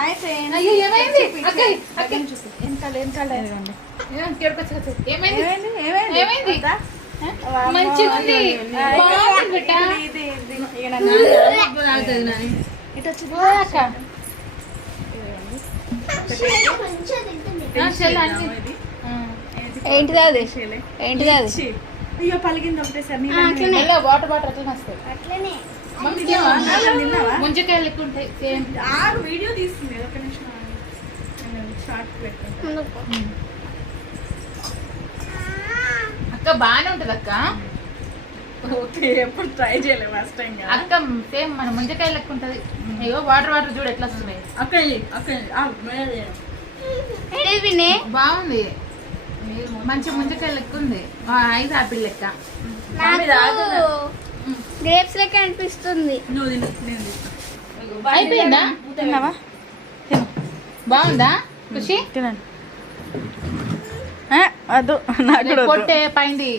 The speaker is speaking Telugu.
Hi friends. అయ్యో ఏమైంది అక్క వెనకాల ఏమైంది ఏమైంది ఏమైంది మంచిగా ఉంది బాగుంది బిడ్డ ఇది ఇటు వచ్చింది అక్క ఏంటిది అది ఏంటిది అది అయ్యో పలిగింది ఒకటేసారి వాటర్ బాటిల్ అట్లా వస్తాయి అట్లనే తిన్నావా? ముంజకాయలు లెక్క ఉంటాయి సేమ్ వీడియో తీస్తుంది ఒక నిమిషం షార్ట్ పెట్టాను. అక్క బాగానే ఉంటది అక్క ఓకే ఎప్పుడు ట్రై చేయలేదు ఫస్ట్ టైం కదా. అక్క సేమ్ మన ముంజకాయ లెక్క ఉంటది అయ్యో వాటర్ చూడు ఎట్లా వస్తున్నాయి వినే బాగుంది మంచి ముంజకాయ లెక్క ఉంది ఐస్ ఆపిల్ లెక్క నాకు గ్రేప్స్ లెక్క అనిపిస్తుంది. నువ్వు తిను, నేను తింటా. అయిపోయిందా తిన్నావా? తిను బాగుందా ఖుషి తినండి. వద్దు నాకు కూడా వద్దు. పొట్టే పైంది